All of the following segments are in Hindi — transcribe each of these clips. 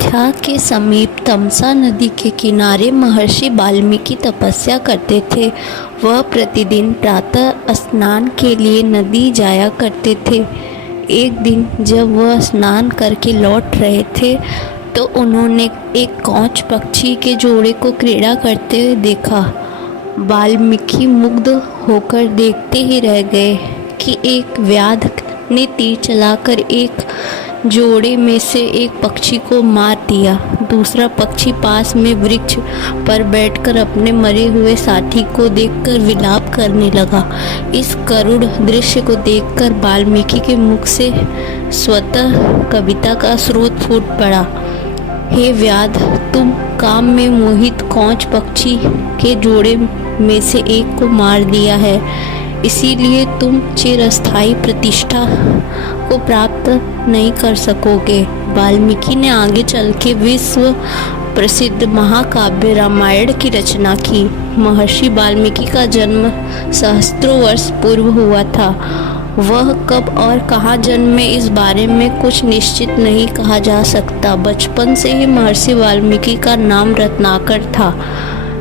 अयोध्या के समीप तमसा नदी के किनारे महर्षि वाल्मीकि तपस्या करते थे। वह प्रतिदिन प्रातः स्नान के लिए नदी जाया करते थे। एक दिन जब वह स्नान करके लौट रहे थे तो उन्होंने एक कौछ पक्षी के जोड़े को क्रीड़ा करते हुए देखा। वाल्मीकि मुग्ध होकर देखते ही रह गए कि एक व्याध ने तीर चलाकर एक जोड़े में से एक पक्षी को मार दिया। दूसरा पक्षी पास में वृक्ष पर बैठकर अपने मरे हुए साथी को देखकर विलाप करने लगा। इस करुण दृश्य को देखकर वाल्मीकि के मुख से स्वतः कविता का स्रोत फूट पड़ा। हे व्याध, तुम काम में मोहित कौछ पक्षी के जोड़े में से एक को मार दिया है, इसीलिए तुम चिरस्थायी प्रतिष्ठा को प्राप्त नहीं कर सकोगे। वाल्मीकि ने आगे चल के विश्व प्रसिद्ध महाकाव्य रामायण की रचना की। महर्षि वाल्मीकि का जन्म सहस्त्रों वर्ष पूर्व हुआ था। वह कब और कहाँ जन्मे इस बारे में कुछ निश्चित नहीं कहा जा सकता। बचपन से ही महर्षि वाल्मीकि का नाम रत्नाकर था।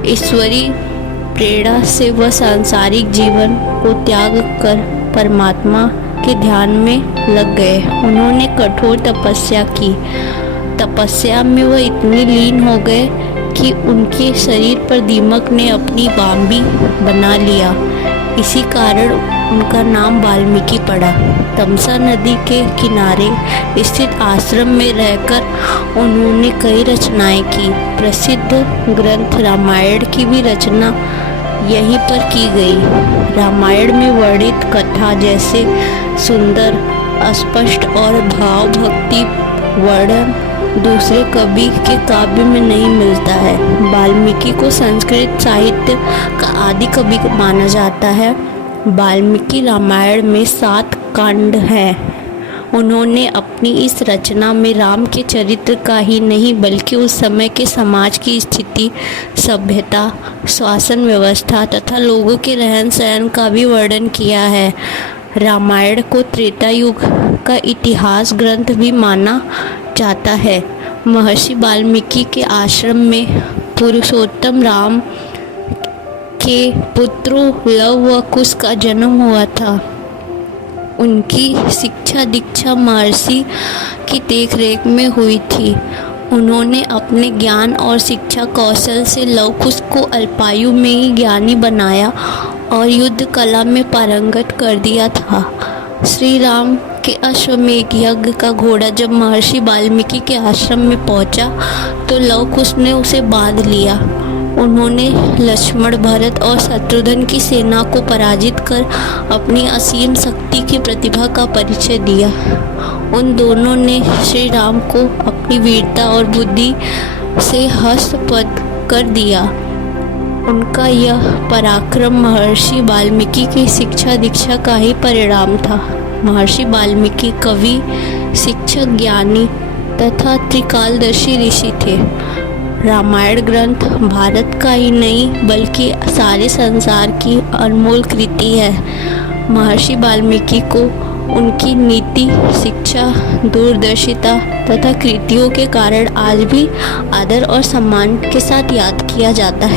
ईश्वरीय प्रेरणा से वह सांसारिक जीवन को त्याग कर परमात्मा के ध्यान में लग गए। उन्होंने कठोर तपस्या की। तपस्या में वह इतने लीन हो गए कि उनके शरीर पर दीमक ने अपनी बांबी बना लिया। इसी कारण उनका नाम वाल्मीकि पड़ा। तमसा नदी के किनारे स्थित आश्रम में रहकर उन्होंने कई रचनाएं की। प्रसिद्ध ग्रंथ रामायण की भी रचना यहीं पर की गई। रामायण में वर्णित कथा जैसे सुंदर, स्पष्ट और भाव भक्ति वर्णन दूसरे कवि के काव्य में नहीं मिलता है। वाल्मीकि को संस्कृत साहित्य का आदि कवि माना जाता है। वाल्मीकि रामायण में 7 कांड हैं। उन्होंने अपनी इस रचना में राम के चरित्र का ही नहीं बल्कि उस समय के समाज की स्थिति, सभ्यता, शासन व्यवस्था तथा लोगों के रहन सहन का भी वर्णन किया है। रामायण को त्रेता युग का इतिहास ग्रंथ भी माना जाता है। महर्षि वाल्मीकि के आश्रम में पुरुषोत्तम राम के पुत्रों लव व कुश का जन्म हुआ था। उनकी शिक्षा दीक्षा महर्षि की देखरेख में हुई थी। उन्होंने अपने ज्ञान और शिक्षा कौशल से लव कुश को अल्पायु में ही ज्ञानी बनाया और युद्ध कला में पारंगत कर दिया था। श्री राम के अश्वमेध यज्ञ का घोड़ा जब महर्षि वाल्मीकि के आश्रम में पहुंचा तो लव कुश ने उसे बांध लिया। उन्होंने लक्ष्मण, भरत और शत्रुघ्न की सेना को पराजित कर अपनी असीम शक्ति की प्रतिभा का परिचय दिया। उन दोनों ने श्री राम को अपनी वीरता और बुद्धि से हस्तपद कर दिया। उनका यह पराक्रम महर्षि वाल्मीकि की शिक्षा दीक्षा का ही परिणाम था। महर्षि वाल्मीकि कवि, शिक्षक, ज्ञानी तथा त्रिकालदर्शी ऋषि थे। रामायण ग्रंथ भारत का ही नहीं बल्कि सारे संसार की अनमोल कृति है। महर्षि वाल्मीकि को उनकी नीति, शिक्षा, दूरदर्शिता तथा कृतियों के कारण आज भी आदर और सम्मान के साथ याद किया जाता है।